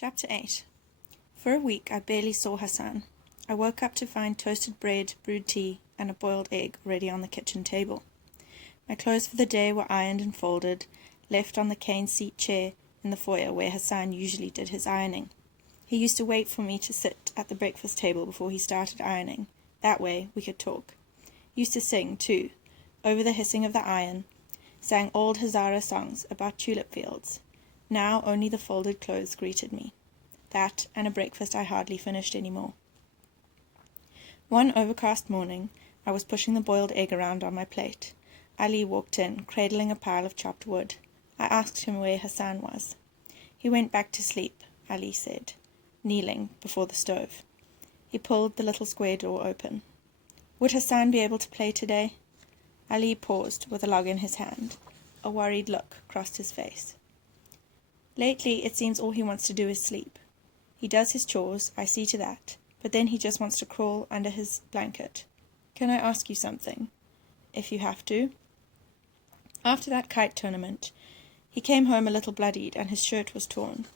Chapter 8. For a week I barely saw Hassan. I woke up to find toasted bread, brewed tea, and a boiled egg ready on the kitchen table. My clothes for the day were ironed and folded, left on the cane seat chair in the foyer where Hassan usually did his ironing. He used to wait for me to sit at the breakfast table before he started ironing. That way we could talk. He used to sing, too, over the hissing of the iron, sang old Hazara songs about tulip fields. Now only the folded clothes greeted me. That and a breakfast I hardly finished anymore. One overcast morning, I was pushing the boiled egg around on my plate. Ali walked in, cradling a pile of chopped wood. I asked him where Hassan was. He went back to sleep, Ali said, kneeling before the stove. He pulled the little square door open. Would Hassan be able to play today? Ali paused with a log in his hand. A worried look crossed his face. Lately, it seems all he wants to do is sleep. He does his chores, I see to that, but then he just wants to crawl under his blanket. Can I ask you something? If you have to. After that kite tournament, he came home a little bloodied and his shirt was torn.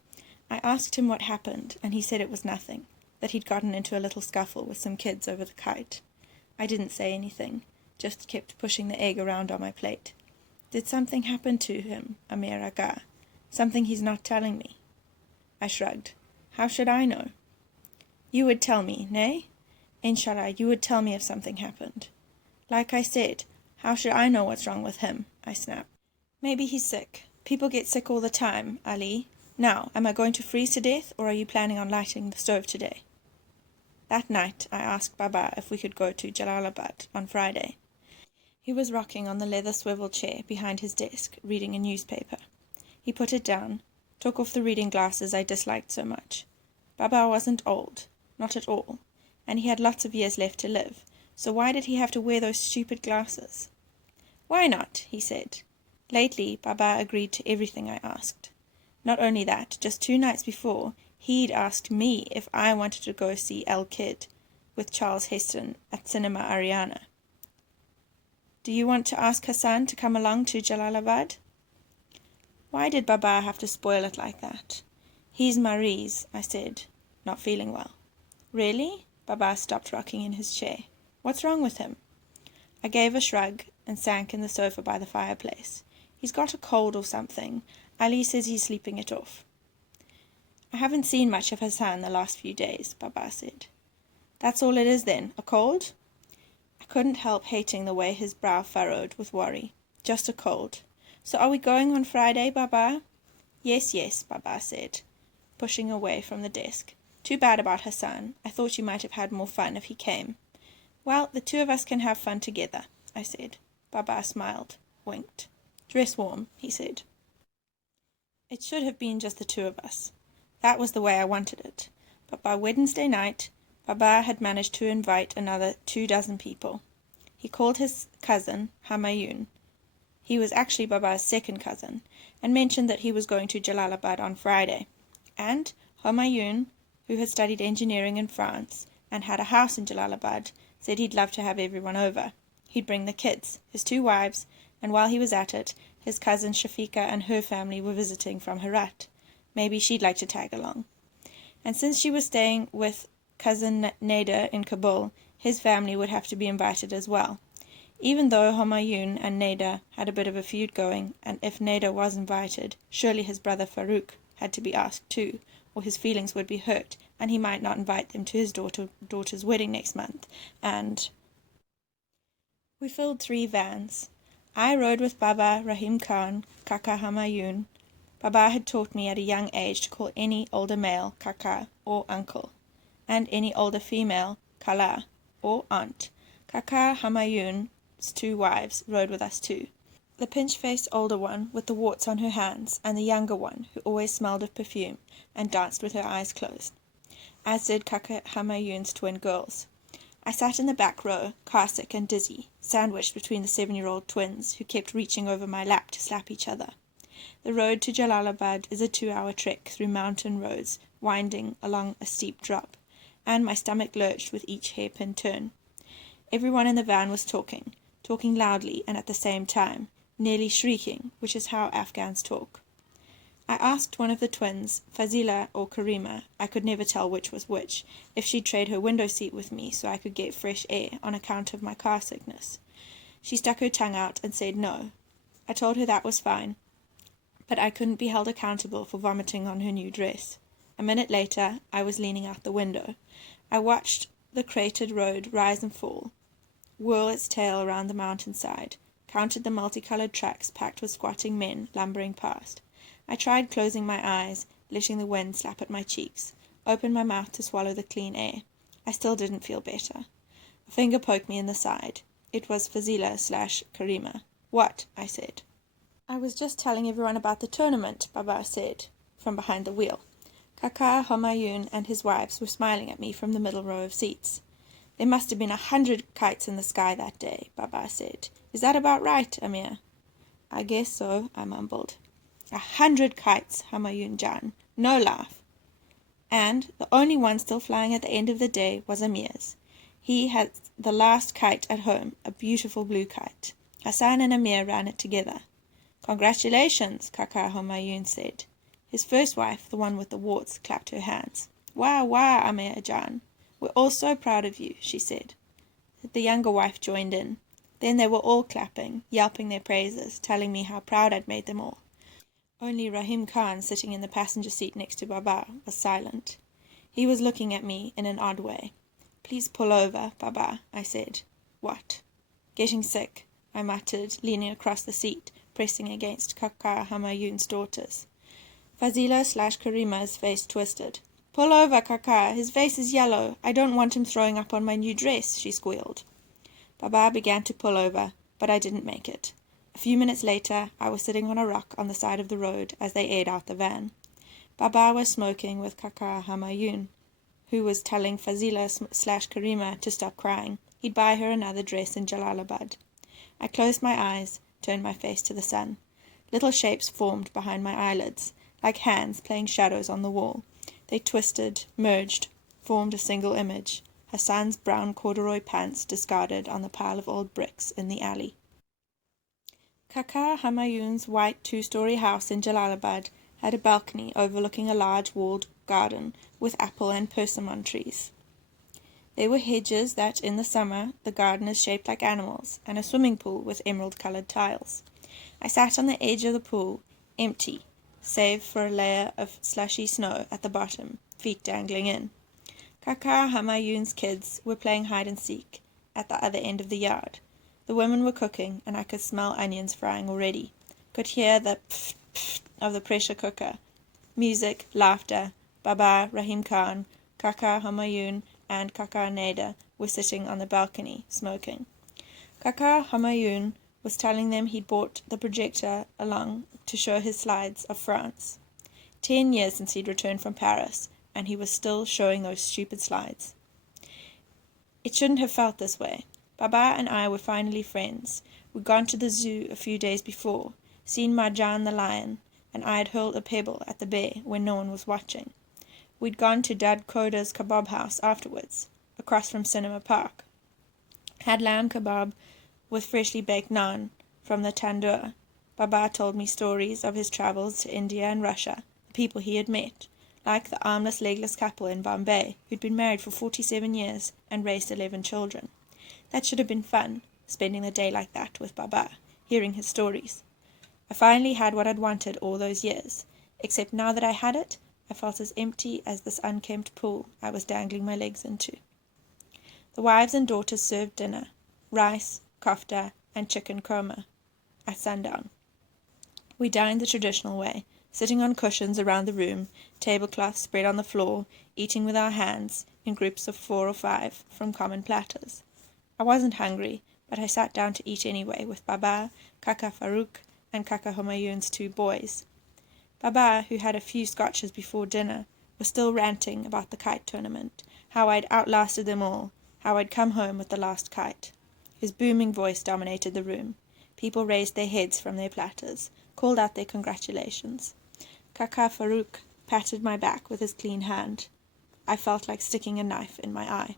I asked him what happened, and he said it was nothing, that he'd gotten into a little scuffle with some kids over the kite. I didn't say anything, just kept pushing the egg around on my plate. Did something happen to him, Amir Aga? Something he's not telling me? I shrugged. How should I know? You would tell me, nay? Inshallah, you would tell me if something happened. Like I said, how should I know what's wrong with him? I snapped. Maybe he's sick. People get sick all the time, Ali. Now, am I going to freeze to death, or are you planning on lighting the stove today? That night, I asked Baba if we could go to Jalalabad on Friday. He was rocking on the leather swivel chair behind his desk, reading a newspaper. He put it down, took off the reading glasses I disliked so much. Baba wasn't old, not at all, and he had lots of years left to live, so why did he have to wear those stupid glasses? Why not? He said. Lately, Baba agreed to everything I asked. Not only that, just 2 nights before, he'd asked me if I wanted to go see El Kid with Charles Heston at Cinema Ariana. Do you want to ask Hassan to come along to Jalalabad? Why did Baba have to spoil it like that? He's Marie's, I said, not feeling well. Really? Baba stopped rocking in his chair. What's wrong with him? I gave a shrug and sank in the sofa by the fireplace. He's got a cold or something. Ali says he's sleeping it off. I haven't seen much of Hassan the last few days, Baba said. That's all it is then, a cold? I couldn't help hating the way his brow furrowed with worry. Just a cold. So are we going on Friday, Baba? Yes, Baba said, pushing away from the desk. Too bad about Hassan. I thought you might have had more fun if he came. Well, the 2 of us can have fun together, I said. Baba smiled, winked. Dress warm, he said. It should have been just the 2 of us. That was the way I wanted it. But by Wednesday night, Baba had managed to invite another 24 people. He called his cousin, Humayun. He was actually Baba's second cousin, and mentioned that he was going to Jalalabad on Friday. And Humayun, who had studied engineering in France and had a house in Jalalabad, said he'd love to have everyone over. He'd bring the kids, his 2 wives, and while he was at it, his cousin Shafiqa and her family were visiting from Herat. Maybe she'd like to tag along. And since she was staying with cousin Nader in Kabul, his family would have to be invited as well. Even though Humayun and Nader had a bit of a feud going, and if Nader was invited, surely his brother Farouk had to be asked too, or his feelings would be hurt, and he might not invite them to his daughter's wedding next month, and... We filled 3 vans. I rode with Baba, Rahim Khan, Kaka Humayun. Baba had taught me at a young age to call any older male Kaka or uncle, and any older female Kala or aunt. Kaka Humayun's 2 wives rode with us too. The pinch-faced older one with the warts on her hands, and the younger one who always smelled of perfume and danced with her eyes closed, as did Kaka Humayun's twin girls. I sat in the back row, car-sick and dizzy, sandwiched between the 7-year-old twins who kept reaching over my lap to slap each other. The road to Jalalabad is a 2-hour trek through mountain roads, winding along a steep drop, and my stomach lurched with each hairpin turn. Everyone in the van was talking loudly and at the same time, nearly shrieking, which is how Afghans talk. I asked one of the twins, Fazila or Karima, I could never tell which was which, if she'd trade her window seat with me so I could get fresh air on account of my car sickness. She stuck her tongue out and said no. I told her that was fine, but I couldn't be held accountable for vomiting on her new dress. A minute later, I was leaning out the window. I watched the cratered road rise and fall, whirl its tail around the mountainside, counted the multicolored tracks packed with squatting men lumbering past. I tried closing my eyes, letting the wind slap at my cheeks, opened my mouth to swallow the clean air. I still didn't feel better. A finger poked me in the side. It was Fazila/Karima. What? I said. I was just telling everyone about the tournament, Baba said, from behind the wheel. Kaka, Homayun, and his wives were smiling at me from the middle row of seats. There must have been 100 kites in the sky that day, Baba said. Is that about right, Amir? I guess so, I mumbled. 100 kites, Homayun Jan. No laugh. And the only one still flying at the end of the day was Amir's. He had the last kite at home, a beautiful blue kite. Hassan and Amir ran it together. Congratulations, Kaka Homayun said. His first wife, the one with the warts, clapped her hands. Wah, wah, Amir Jan. We're all so proud of you, she said. The younger wife joined in. Then they were all clapping, yelping their praises, telling me how proud I'd made them all. Only Rahim Khan, sitting in the passenger seat next to Baba, was silent. He was looking at me in an odd way. Please pull over, Baba, I said. What? Getting sick, I muttered, leaning across the seat, pressing against Kaka Hamayun's daughters. Fazila/Karima's face twisted. Pull over, Kaka. His face is yellow. I don't want him throwing up on my new dress, she squealed. Baba began to pull over, but I didn't make it. A few minutes later, I was sitting on a rock on the side of the road as they aired out the van. Baba was smoking with Kaka Hamayun, who was telling Fazila/Karima to stop crying. He'd buy her another dress in Jalalabad. I closed my eyes, turned my face to the sun. Little shapes formed behind my eyelids, like hands playing shadows on the wall. They twisted, merged, formed a single image. Hassan's brown corduroy pants discarded on the pile of old bricks in the alley. Kaka Hamayun's white two-story house in Jalalabad had a balcony overlooking a large walled garden with apple and persimmon trees. There were hedges that, in the summer, the gardeners shaped like animals, and a swimming pool with emerald-coloured tiles. I sat on the edge of the pool, empty, save for a layer of slushy snow at the bottom, feet dangling in. Kaka Hamayun's kids were playing hide-and-seek at the other end of the yard. The women were cooking, and I could smell onions frying already. Could hear the pft, pft of the pressure cooker. Music, laughter. Baba, Rahim Khan, Kaka Hamayun, and Kaka Neda were sitting on the balcony, smoking. Kaka Hamayun was telling them he'd brought the projector along to show his slides of France. 10 years since he'd returned from Paris, and he was still showing those stupid slides. It shouldn't have felt this way. Baba and I were finally friends. We'd gone to the zoo a few days before, seen Marjan the lion, and I had hurled a pebble at the bear when no one was watching. We'd gone to Dad Koda's kebab house afterwards, across from Cinema Park. Had lamb kebab with freshly baked naan from the tandoor. Baba told me stories of his travels to India and Russia, the people he had met, like the armless, legless couple in Bombay who'd been married for 47 years and raised 11 children. That should have been fun, spending the day like that with Baba, hearing his stories. I finally had what I'd wanted all those years, except now that I had it, I felt as empty as this unkempt pool I was dangling my legs into. The wives and daughters served dinner, rice, kofta, and chicken korma, at sundown. We dined the traditional way, sitting on cushions around the room, tablecloths spread on the floor, eating with our hands, in groups of 4 or 5, from common platters. I wasn't hungry, but I sat down to eat anyway with Baba, Kaka Farouk, and Kaka Humayun's 2 boys. Baba, who had a few scotches before dinner, was still ranting about the kite tournament, how I'd outlasted them all, how I'd come home with the last kite. His booming voice dominated the room. People raised their heads from their platters, called out their congratulations. Kaka Farouk patted my back with his clean hand. I felt like sticking a knife in my eye.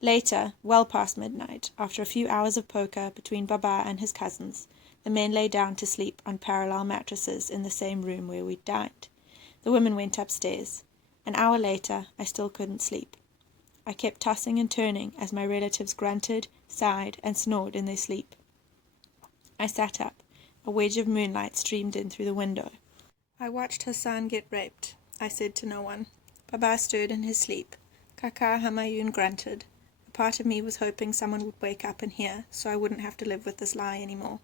Later, well past midnight, after a few hours of poker between Baba and his cousins, The men lay down to sleep on parallel mattresses in the same room where we'd dined. The women went upstairs. An hour later, I still couldn't sleep. I kept tossing and turning as my relatives grunted, sighed, and snored in their sleep. I sat up. A wedge of moonlight streamed in through the window. I watched Hassan get raped. I said to no one. Baba stirred in his sleep. Kaka Hamayun grunted. A part of me was hoping someone would wake up and hear, so I wouldn't have to live with this lie anymore.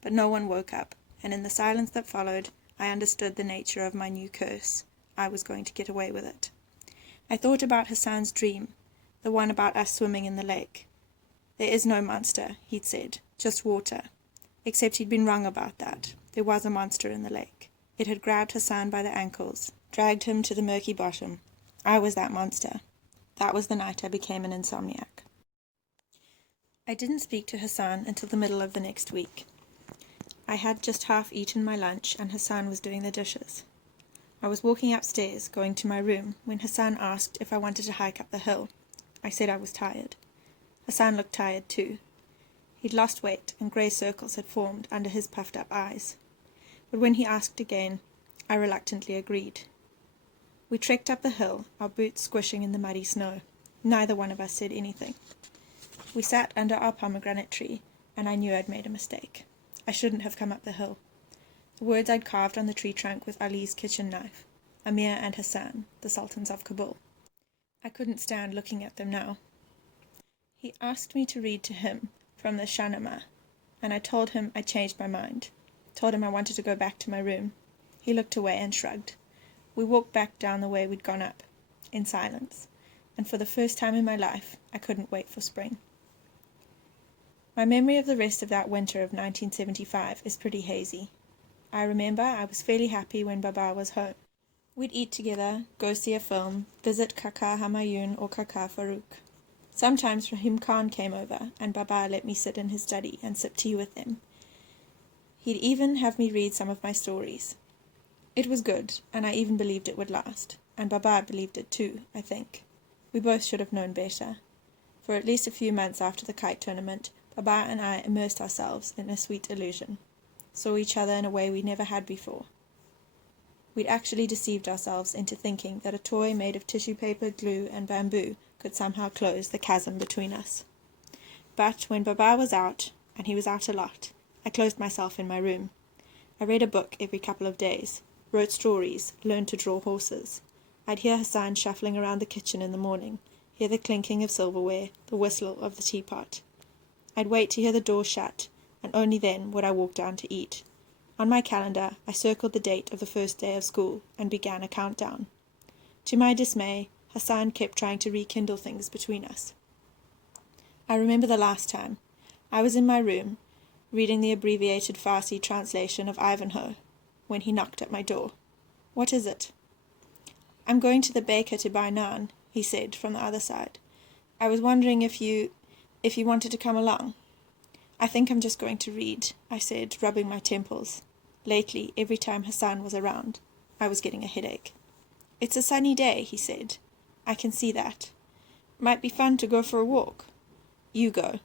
But no one woke up, and in the silence that followed, I understood the nature of my new curse. I was going to get away with it. I thought about Hassan's dream, the one about us swimming in the lake. There is no monster, he'd said, just water. Except he'd been wrong about that. There was a monster in the lake. It had grabbed Hassan by the ankles, dragged him to the murky bottom. I was that monster. That was the night I became an insomniac. I didn't speak to Hassan until the middle of the next week. I had just half eaten my lunch and Hassan was doing the dishes. I was walking upstairs, going to my room, when Hassan asked if I wanted to hike up the hill. I said I was tired. Hassan looked tired too. He'd lost weight and grey circles had formed under his puffed-up eyes. But when he asked again, I reluctantly agreed. We trekked up the hill, our boots squishing in the muddy snow. Neither one of us said anything. We sat under our pomegranate tree, and I knew I'd made a mistake. I shouldn't have come up the hill. The words I'd carved on the tree trunk with Ali's kitchen knife. Amir and Hassan, the Sultans of Kabul. I couldn't stand looking at them now. He asked me to read to him from the Shahnameh, and I told him I changed my mind. Told him I wanted to go back to my room. He looked away and shrugged. We walked back down the way we'd gone up, in silence, and for the first time in my life, I couldn't wait for spring. My memory of the rest of that winter of 1975 is pretty hazy. I remember I was fairly happy when Baba was home. We'd eat together, go see a film, visit Kaka Hamayun or Kaka Farouk. Sometimes Rahim Khan came over, and Baba let me sit in his study and sip tea with him. He'd even have me read some of my stories. It was good, and I even believed it would last, and Baba believed it too, I think. We both should have known better. For at least a few months after the Kite tournament, Baba and I immersed ourselves in a sweet illusion, saw each other in a way we never had before. We'd actually deceived ourselves into thinking that a toy made of tissue paper, glue, and bamboo could somehow close the chasm between us. But when Baba was out, and he was out a lot, I closed myself in my room. I read a book every couple of days, wrote stories, learned to draw horses. I'd hear Hassan shuffling around the kitchen in the morning, hear the clinking of silverware, the whistle of the teapot. I'd wait to hear the door shut, and only then would I walk down to eat. On my calendar, I circled the date of the first day of school and began a countdown. To my dismay, Hassan kept trying to rekindle things between us. I remember the last time. I was in my room, reading the abbreviated Farsi translation of Ivanhoe, when he knocked at my door. "What is it?" "I'm going to the baker to buy naan," he said from the other side. "I was wondering if you wanted to come along." "I think I'm just going to read," I said, rubbing my temples. Lately, every time Hassan was around, I was getting a headache. "It's a sunny day," he said. "I can see that. Might be fun to go for a walk." "You go."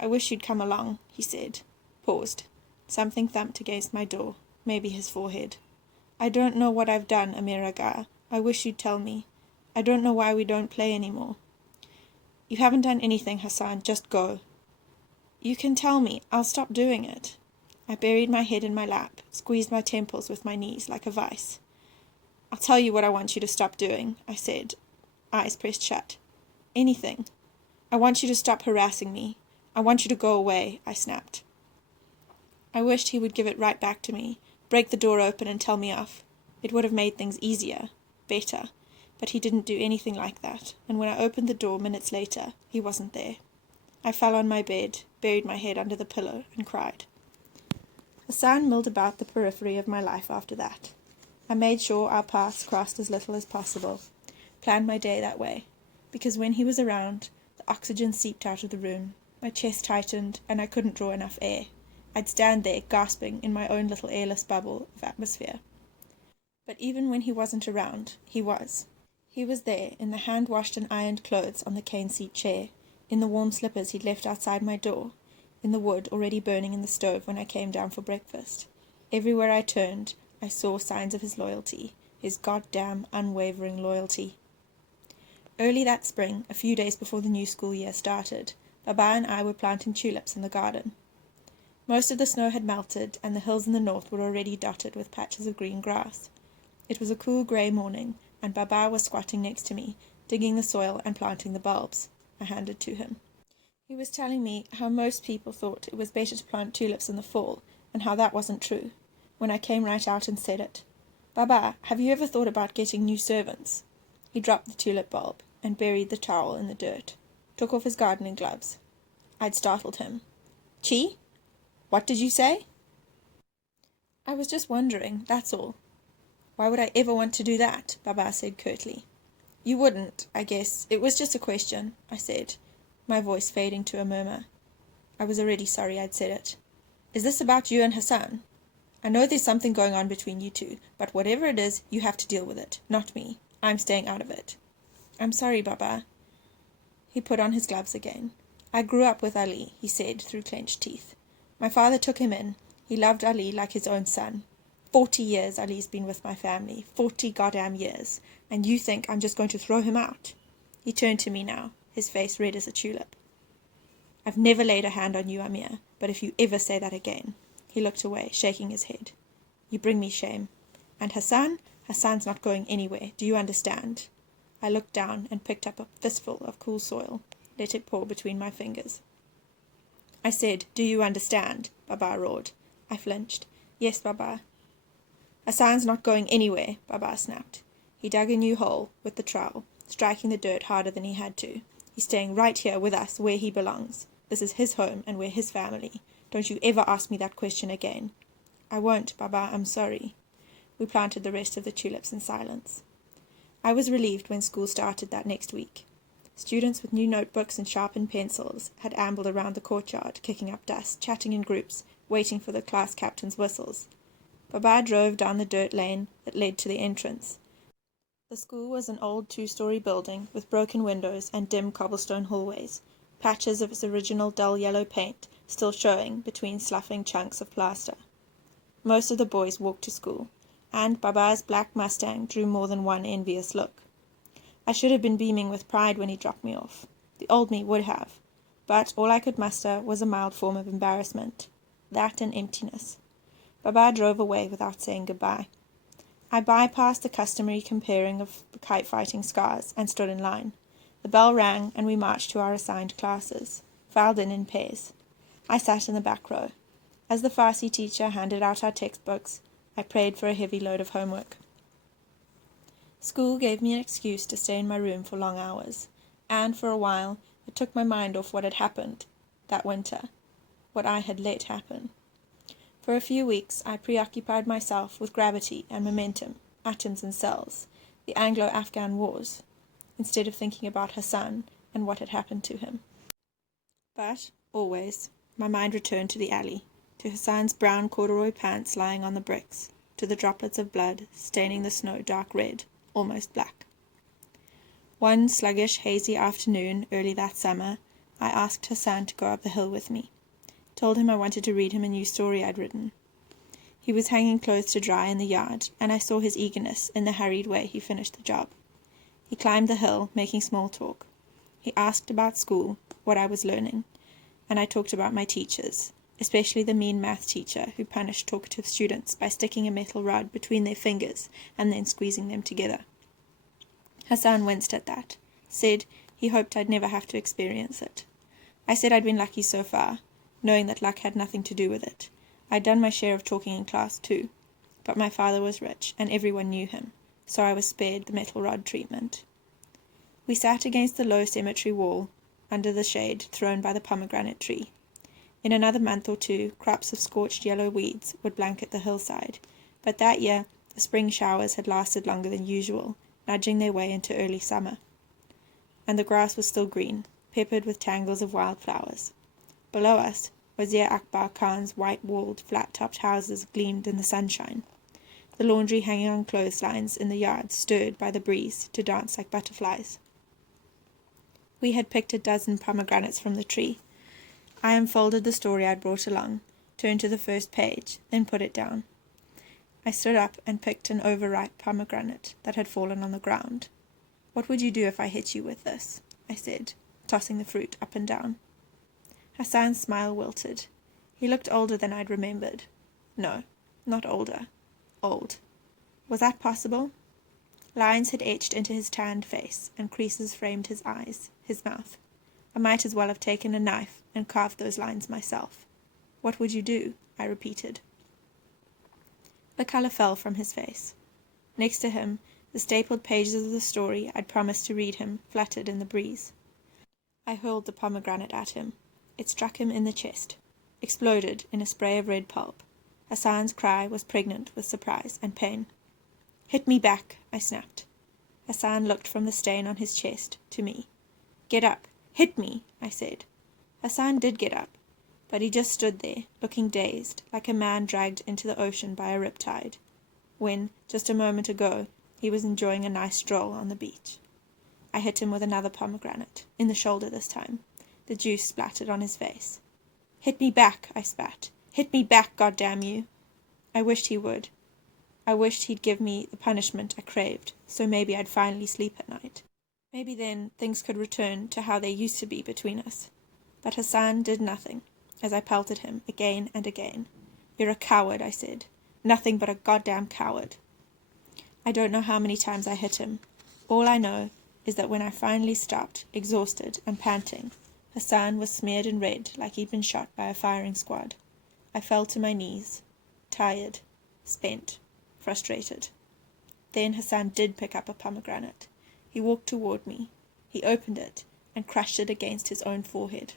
"I wish you'd come along," he said. Paused. Something thumped against my door, maybe his forehead. "I don't know what I've done, Amir Aga. I wish you'd tell me. I don't know why we don't play anymore." "You haven't done anything, Hassan. Just go." "You can tell me. I'll stop doing it." I buried my head in my lap, squeezed my temples with my knees like a vice. "I'll tell you what I want you to stop doing," I said, eyes pressed shut. "Anything. I want you to stop harassing me. I want you to go away," I snapped. I wished he would give it right back to me, break the door open and tell me off. It would have made things easier, better, but he didn't do anything like that, and when I opened the door minutes later, he wasn't there. I fell on my bed, buried my head under the pillow, and cried. Hassan milled about the periphery of my life after that. I made sure our paths crossed as little as possible, planned my day that way, because when he was around, the oxygen seeped out of the room, my chest tightened, and I couldn't draw enough air. I'd stand there, gasping in my own little airless bubble of atmosphere. But even when he wasn't around, he was. He was there, in the hand-washed and ironed clothes on the cane seat chair, in the warm slippers he'd left outside my door, in the wood already burning in the stove when I came down for breakfast. Everywhere I turned, I saw signs of his loyalty, his goddamn unwavering loyalty. Early that spring, a few days before the new school year started, Baba and I were planting tulips in the garden. Most of the snow had melted, and the hills in the north were already dotted with patches of green grass. It was a cool grey morning, and Baba was squatting next to me, digging the soil and planting the bulbs. I handed to him. He was telling me how most people thought it was better to plant tulips in the fall, and how that wasn't true, when I came right out and said it. Baba, have you ever thought about getting new servants? He dropped the tulip bulb and buried the towel in the dirt, took off his gardening gloves. I'd startled him. Chi? What did you say? I was just wondering, that's all. Why would I ever want to do that? Baba said curtly. You wouldn't, I guess. It was just a question, I said, my voice fading to a murmur. I was already sorry I'd said it. Is this about you and Hassan? I know there's something going on between you two, but whatever it is, you have to deal with it, not me. I'm staying out of it. I'm sorry, Baba. He put on his gloves again. I grew up with Ali, he said through clenched teeth. My father took him in. He loved Ali like his own son. 40 years Ali's been with my family. 40 goddamn years. And you think I'm just going to throw him out? He turned to me now, his face red as a tulip. I've never laid a hand on you, Amir, but if you ever say that again. He looked away, shaking his head. You bring me shame. And Hassan? Hassan's not going anywhere. Do you understand? I looked down and picked up a fistful of cool soil, let it pour between my fingers. I said, do you understand? Baba roared. I flinched. Yes, Baba. Hassan's not going anywhere, Baba snapped. He dug a new hole with the trowel, striking the dirt harder than he had to. He's staying right here with us where he belongs. This is his home and we're his family. Don't you ever ask me that question again. I won't, Baba, I'm sorry. We planted the rest of the tulips in silence. I was relieved when school started that next week. Students with new notebooks and sharpened pencils had ambled around the courtyard, kicking up dust, chatting in groups, waiting for the class captain's whistles. Baba drove down the dirt lane that led to the entrance. The school was an old 2-story building with broken windows and dim cobblestone hallways, patches of its original dull yellow paint still showing between sloughing chunks of plaster. Most of the boys walked to school, and Baba's black Mustang drew more than one envious look. I should have been beaming with pride when he dropped me off. The old me would have. But all I could muster was a mild form of embarrassment. That and emptiness. Baba drove away without saying goodbye. I bypassed the customary comparing of kite-fighting scars and stood in line. The bell rang and we marched to our assigned classes, filed in pairs. I sat in the back row. As the Farsi teacher handed out our textbooks, I prayed for a heavy load of homework. School gave me an excuse to stay in my room for long hours, and for a while it took my mind off what had happened that winter, what I had let happen. For a few weeks I preoccupied myself with gravity and momentum, atoms and cells, the Anglo-Afghan wars, instead of thinking about Hassan and what had happened to him. But, always, my mind returned to the alley, to Hassan's brown corduroy pants lying on the bricks, to the droplets of blood staining the snow dark red, almost black. One sluggish, hazy afternoon early that summer, I asked Hassan to go up the hill with me. Told him I wanted to read him a new story I'd written. He was hanging clothes to dry in the yard, and I saw his eagerness in the hurried way he finished the job. He climbed the hill, making small talk. He asked about school, what I was learning, and I talked about my teachers, especially the mean math teacher who punished talkative students by sticking a metal rod between their fingers and then squeezing them together. Hassan winced at that, said he hoped I'd never have to experience it. I said I'd been lucky so far, knowing that luck had nothing to do with it. I'd done my share of talking in class too, but my father was rich and everyone knew him, so I was spared the metal rod treatment. We sat against the low cemetery wall, under the shade thrown by the pomegranate tree. In another month or two, crops of scorched yellow weeds would blanket the hillside, but that year the spring showers had lasted longer than usual, nudging their way into early summer. And the grass was still green, peppered with tangles of wildflowers. Below us, Wazir Akbar Khan's white-walled, flat-topped houses gleamed in the sunshine. The laundry hanging on clotheslines in the yard stirred by the breeze to dance like butterflies. We had picked a dozen pomegranates from the tree. I unfolded the story I'd brought along, turned to the first page, then put it down. I stood up and picked an overripe pomegranate that had fallen on the ground. "What would you do if I hit you with this?" I said, tossing the fruit up and down. Hassan's smile wilted. He looked older than I'd remembered. No, not older. Old. Was that possible? Lines had etched into his tanned face, and creases framed his eyes, his mouth. I might as well have taken a knife and carved those lines myself. "What would you do?" I repeated. The colour fell from his face. Next to him, the stapled pages of the story I'd promised to read him fluttered in the breeze. I hurled the pomegranate at him. It struck him in the chest, exploded in a spray of red pulp. Hassan's cry was pregnant with surprise and pain. "Hit me back," I snapped. Hassan looked from the stain on his chest to me. "Get up. Hit me," I said. Hassan did get up, but he just stood there, looking dazed, like a man dragged into the ocean by a riptide, when, just a moment ago, he was enjoying a nice stroll on the beach. I hit him with another pomegranate, in the shoulder this time. The juice splattered on his face. "Hit me back," I spat. "Hit me back, goddamn you!" I wished he would. I wished he'd give me the punishment I craved, so maybe I'd finally sleep at night. Maybe then things could return to how they used to be between us. But Hassan did nothing, as I pelted him again and again. "You're a coward," I said. "Nothing but a goddamn coward." I don't know how many times I hit him. All I know is that when I finally stopped, exhausted and panting, Hassan was smeared in red like he'd been shot by a firing squad. I fell to my knees, tired, spent, frustrated. Then Hassan did pick up a pomegranate. He walked toward me. He opened it and crushed it against his own forehead.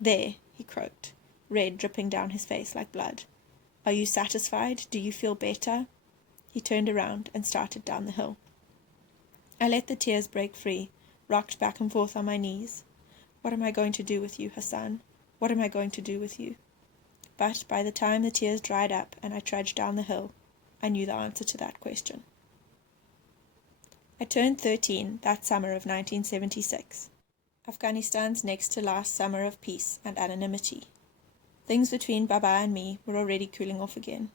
"There," he croaked, red dripping down his face like blood. "Are you satisfied? Do you feel better?" He turned around and started down the hill. I let the tears break free, rocked back and forth on my knees. What am I going to do with you, Hassan? What am I going to do with you? But by the time the tears dried up and I trudged down the hill, I knew the answer to that question. I turned 13 that summer of 1976, Afghanistan's next to last summer of peace and anonymity. Things between Baba and me were already cooling off again.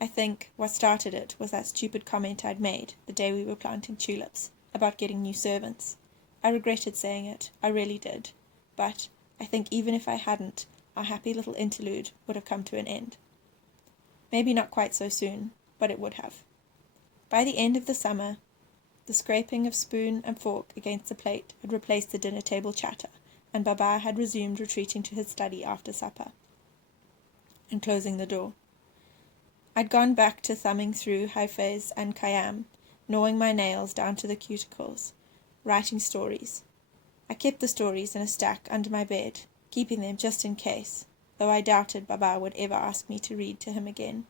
I think what started it was that stupid comment I'd made the day we were planting tulips, about getting new servants. I regretted saying it, I really did. But I think even if I hadn't, our happy little interlude would have come to an end. Maybe not quite so soon, but it would have. By the end of the summer, the scraping of spoon and fork against the plate had replaced the dinner table chatter, and Baba had resumed retreating to his study after supper and closing the door. I'd gone back to thumbing through Hafiz and Khayyam, gnawing my nails down to the cuticles, writing stories. I kept the stories in a stack under my bed, keeping them just in case, though I doubted Baba would ever ask me to read to him again.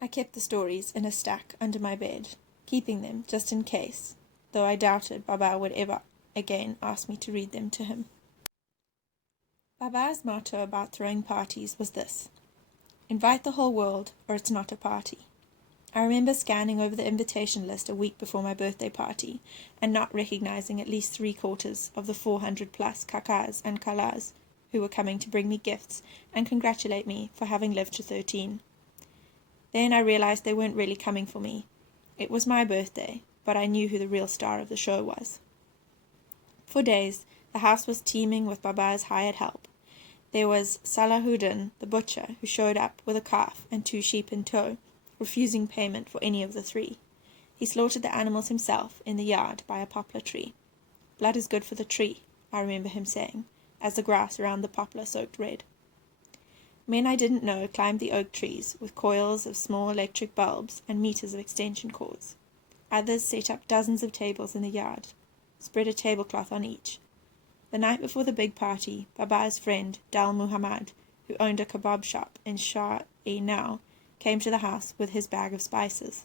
I kept the stories in a stack under my bed, keeping them just in case, though I doubted Baba would ever again ask me to read them to him. Baba's motto about throwing parties was this: invite the whole world, or it's not a party. I remember scanning over the invitation list a week before my birthday party and not recognizing at least 3/4 of the 400+ kakas and kalas who were coming to bring me gifts and congratulate me for having lived to 13. Then I realized they weren't really coming for me. It was my birthday, but I knew who the real star of the show was. For days, the house was teeming with Baba's hired help. There was Salahuddin, the butcher, who showed up with a calf and 2 sheep in tow, refusing payment for any of the 3. He slaughtered the animals himself in the yard by a poplar tree. "Blood is good for the tree," I remember him saying, as the grass around the poplar soaked red. Men I didn't know climbed the oak trees with coils of small electric bulbs and meters of extension cords. Others set up dozens of tables in the yard, spread a tablecloth on each. The night before the big party, Baba's friend, Dal Muhammad, who owned a kebab shop in Shah-e-Now, came to the house with his bag of spices.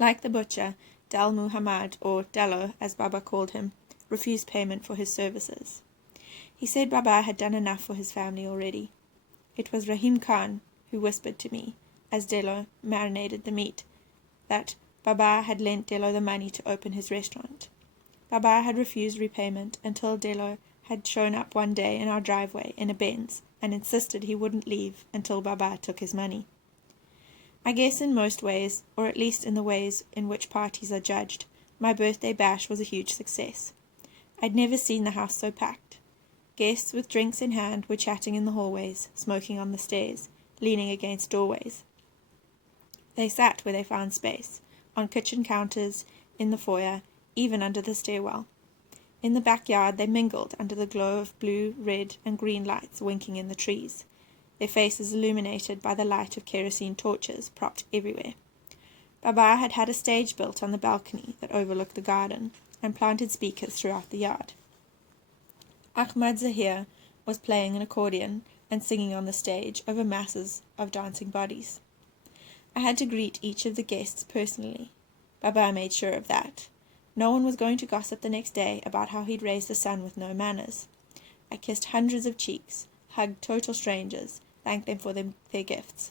Like the butcher, Dal Muhammad, or Dallo as Baba called him, refused payment for his services. He said Baba had done enough for his family already. It was Rahim Khan who whispered to me, as Dallo marinated the meat, that Baba had lent Dallo the money to open his restaurant. Baba had refused repayment until Dallo had shown up one day in our driveway in a Benz and insisted he wouldn't leave until Baba took his money. I guess in most ways, or at least in the ways in which parties are judged, my birthday bash was a huge success. I'd never seen the house so packed. Guests with drinks in hand were chatting in the hallways, smoking on the stairs, leaning against doorways. They sat where they found space, on kitchen counters, in the foyer, even under the stairwell. In the backyard they mingled under the glow of blue, red, and green lights winking in the trees, their faces illuminated by the light of kerosene torches propped everywhere. Baba had had a stage built on the balcony that overlooked the garden, and planted speakers throughout the yard. Ahmad Zahir was playing an accordion and singing on the stage over masses of dancing bodies. I had to greet each of the guests personally. Baba made sure of that. No one was going to gossip the next day about how he'd raised a son with no manners. I kissed hundreds of cheeks, hugged total strangers, thanked them for their gifts.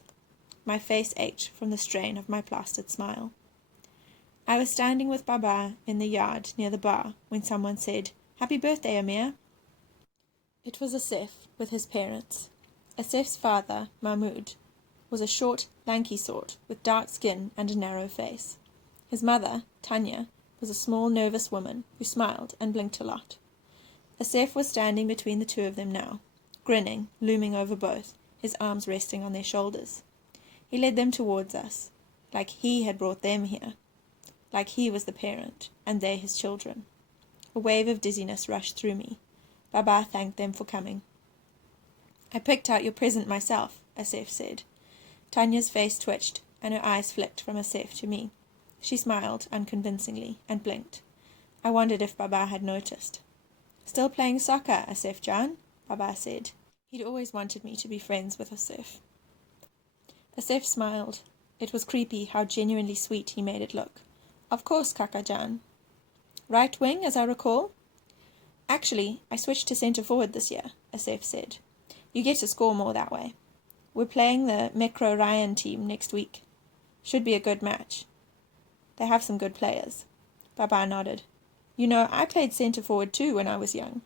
My face ached from the strain of my plastered smile. I was standing with Baba in the yard near the bar when someone said, "Happy birthday, Amir." It was Assef with his parents. Assef's father, Mahmoud, was a short, lanky sort with dark skin and a narrow face. His mother, Tanya, was a small, nervous woman who smiled and blinked a lot. Assef was standing between the two of them now, grinning, looming over both, his arms resting on their shoulders. He led them towards us, like he had brought them here, like he was the parent, and they his children. A wave of dizziness rushed through me. Baba thanked them for coming. "I picked out your present myself," Assef said. Tanya's face twitched, and her eyes flicked from Assef to me. She smiled unconvincingly and blinked. I wondered if Baba had noticed. "Still playing soccer, Assef Jan?" Baba said. He'd always wanted me to be friends with Assef. Assef smiled. It was creepy how genuinely sweet he made it look. "Of course, Kaka Jan." "Right wing, as I recall?" "Actually, I switched to centre forward this year," Assef said. "You get to score more that way. We're playing the Mekro Ryan team next week. Should be a good match. They have some good players." Baba nodded. "You know, I played centre forward too when I was young."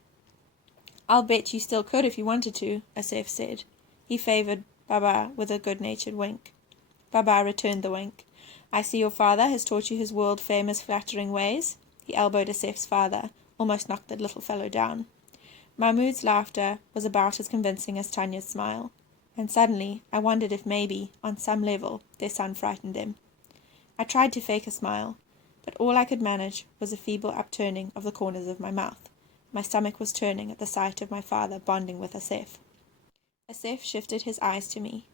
"I'll bet you still could if you wanted to," Assef said. He favoured Baba with a good-natured wink. Baba returned the wink. "I see your father has taught you his world-famous flattering ways." He elbowed Assef's father, almost knocked the little fellow down. Mahmoud's laughter was about as convincing as Tanya's smile, and suddenly I wondered if maybe, on some level, their son frightened them. I tried to fake a smile, but all I could manage was a feeble upturning of the corners of my mouth. My stomach was turning at the sight of my father bonding with Assef. Assef shifted his eyes to me.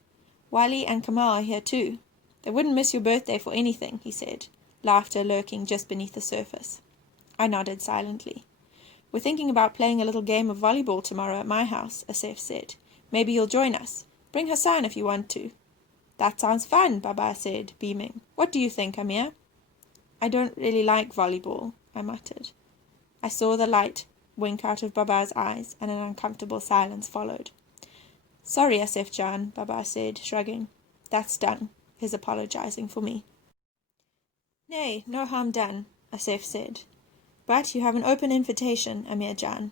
"Wali and Kamal are here too. They wouldn't miss your birthday for anything," he said, laughter lurking just beneath the surface. I nodded silently. "We're thinking about playing a little game of volleyball tomorrow at my house," Assef said. "Maybe you'll join us. Bring Hassan if you want to." "That sounds fun," Baba said, beaming. "What do you think, Amir?" "I don't really like volleyball," I muttered. I saw the light wink out of Baba's eyes, and an uncomfortable silence followed. "Sorry, Assef Jan," Baba said, shrugging. "That's done, his apologizing for me." "Nay, no harm done," Assef said. "But you have an open invitation, Amir Jan.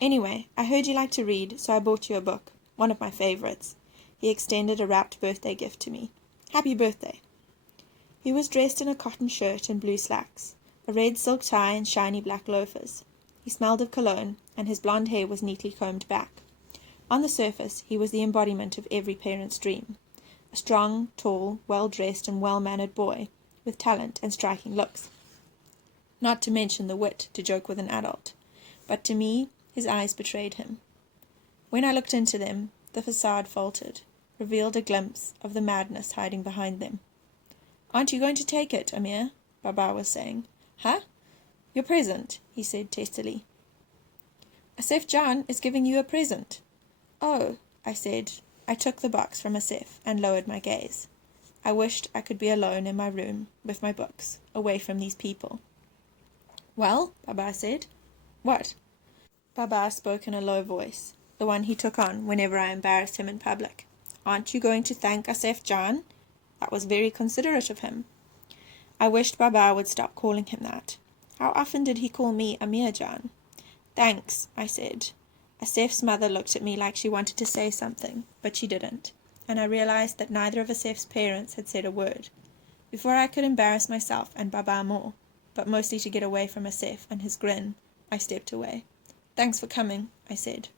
Anyway, I heard you like to read, so I bought you a book, one of my favorites." He extended a wrapped birthday gift to me. "Happy birthday." He was dressed in a cotton shirt and blue slacks, a red silk tie and shiny black loafers. He smelled of cologne, and his blonde hair was neatly combed back. On the surface, he was the embodiment of every parent's dream. A strong, tall, well-dressed and well-mannered boy, with talent and striking looks. Not to mention the wit to joke with an adult. But to me, his eyes betrayed him. When I looked into them, the facade faltered, revealed a glimpse of the madness hiding behind them. "Aren't you going to take it, Amir?" Baba was saying. "Huh? Your present," he said testily. "Assef Jan is giving you a present." "Oh," I said. I took the box from Assef and lowered my gaze. I wished I could be alone in my room with my books, away from these people. "Well," Baba said. "What?" Baba spoke in a low voice, the one he took on whenever I embarrassed him in public. "Aren't you going to thank Assef Jan? That was very considerate of him." I wished Baba would stop calling him that. How often did he call me Amir Jan? "Thanks," I said. Assef's mother looked at me like she wanted to say something, but she didn't, and I realized that neither of Assef's parents had said a word. Before I could embarrass myself and Baba more, but mostly to get away from Assef and his grin, I stepped away. "Thanks for coming," I said.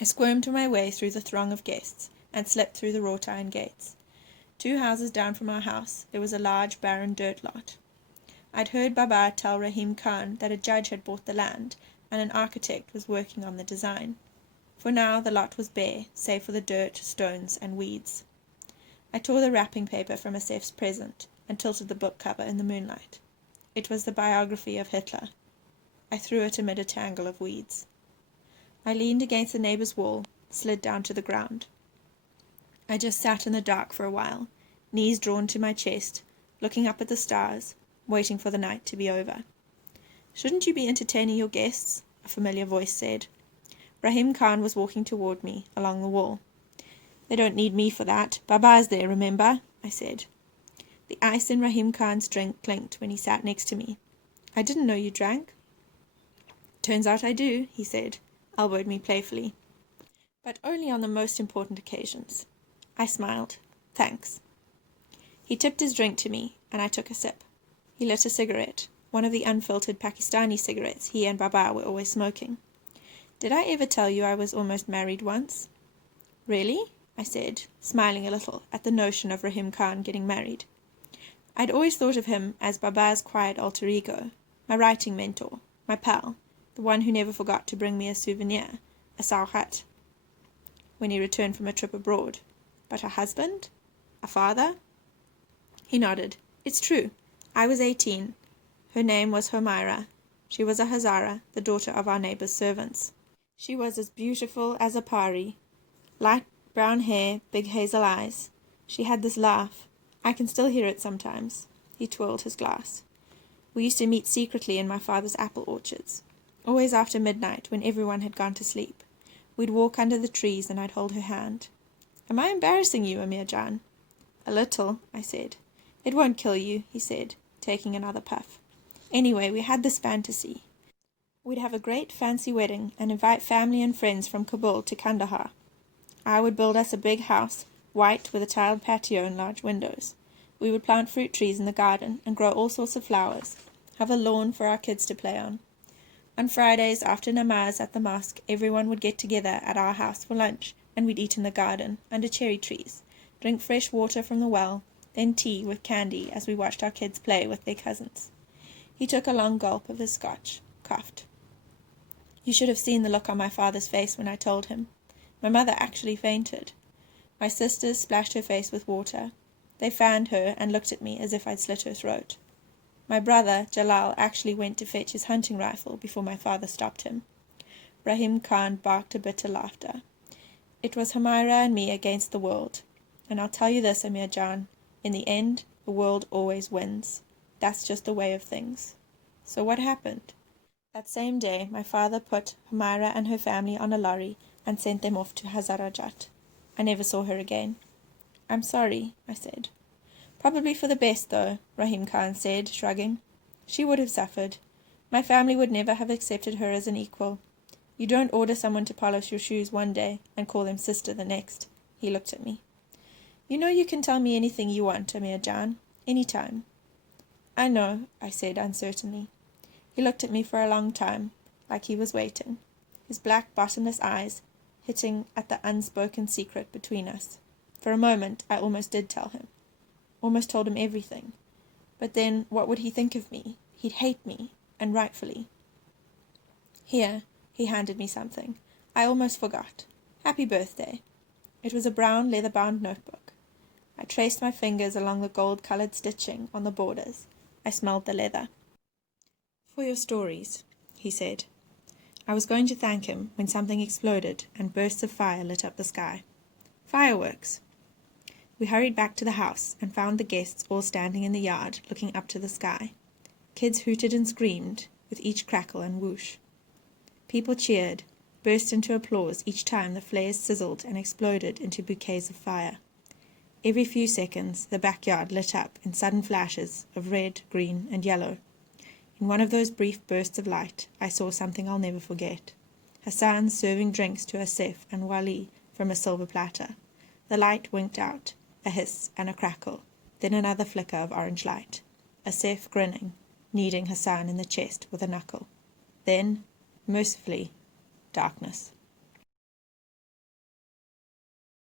I squirmed my way through the throng of guests and slipped through the wrought iron gates. 2 houses down from our house there was a large barren dirt lot. I'd heard Baba tell Rahim Khan that a judge had bought the land and an architect was working on the design. For now the lot was bare, save for the dirt, stones and weeds. I tore the wrapping paper from Assef's present and tilted the book cover in the moonlight. It was the biography of Hitler. I threw it amid a tangle of weeds. I leaned against the neighbour's wall, slid down to the ground. I just sat in the dark for a while, knees drawn to my chest, looking up at the stars, waiting for the night to be over. "Shouldn't you be entertaining your guests?" a familiar voice said. Rahim Khan was walking toward me, along the wall. "They don't need me for that. Baba's there, remember?" I said. The ice in Rahim Khan's drink clinked when he sat next to me. "I didn't know you drank." "Turns out I do," he said, elbowed me playfully. "But only on the most important occasions." I smiled. "Thanks." He tipped his drink to me, and I took a sip. He lit a cigarette, one of the unfiltered Pakistani cigarettes he and Baba were always smoking. "Did I ever tell you I was almost married once?" "Really?" I said, smiling a little at the notion of Rahim Khan getting married. I'd always thought of him as Baba's quiet alter ego, my writing mentor, my pal, the one who never forgot to bring me a souvenir, a sauhat, when he returned from a trip abroad. But a husband? A father? He nodded. "It's true. I was 18. Her name was Humaira. She was a Hazara, the daughter of our neighbour's servants. She was as beautiful as a pari. Light brown hair, big hazel eyes. She had this laugh. I can still hear it sometimes." He twirled his glass. "We used to meet secretly in my father's apple orchards. Always after midnight, when everyone had gone to sleep. We'd walk under the trees and I'd hold her hand. Am I embarrassing you, Amir Jan?" "A little," I said. "It won't kill you," he said, taking another puff. "Anyway, we had this fantasy. We'd have a great fancy wedding and invite family and friends from Kabul to Kandahar. I would build us a big house, white with a tiled patio and large windows. We would plant fruit trees in the garden and grow all sorts of flowers, have a lawn for our kids to play on. On Fridays, after namaz at the mosque, everyone would get together at our house for lunch, and we'd eat in the garden, under cherry trees, drink fresh water from the well, then tea with candy as we watched our kids play with their cousins." He took a long gulp of his scotch, coughed. "You should have seen the look on my father's face when I told him. My mother actually fainted. My sisters splashed her face with water. They fanned her and looked at me as if I'd slit her throat. My brother, Jalal, actually went to fetch his hunting rifle before my father stopped him." Rahim Khan barked a bitter laughter. "It was Humaira and me against the world. And I'll tell you this, Amir Jan, in the end, the world always wins. That's just the way of things." "So what happened?" "That same day, my father put Humaira and her family on a lorry and sent them off to Hazarajat. I never saw her again." "I'm sorry," I said. "Probably for the best, though," Rahim Khan said, shrugging. "She would have suffered. My family would never have accepted her as an equal. You don't order someone to polish your shoes one day and call them sister the next." He looked at me. "You know you can tell me anything you want, Amir Jan. Any time." "I know," I said uncertainly. He looked at me for a long time, like he was waiting, his black bottomless eyes hitting at the unspoken secret between us. For a moment I almost did tell him. Almost told him everything. But then what would he think of me? He'd hate me, and rightfully. "Here," he handed me something. I almost forgot. "Happy birthday." It was a brown leather-bound notebook. I traced my fingers along the gold-coloured stitching on the borders. I smelled the leather. "For your stories," he said. I was going to thank him when something exploded and bursts of fire lit up the sky. Fireworks! We hurried back to the house and found the guests all standing in the yard looking up to the sky. Kids hooted and screamed with each crackle and whoosh. People cheered, burst into applause each time the flares sizzled and exploded into bouquets of fire. Every few seconds the backyard lit up in sudden flashes of red, green and yellow. In one of those brief bursts of light I saw something I'll never forget. Hassan serving drinks to Assef and Wali from a silver platter. The light winked out, a hiss and a crackle, then another flicker of orange light. Assef grinning, kneading Hassan in the chest with a knuckle. Then, mercifully, darkness.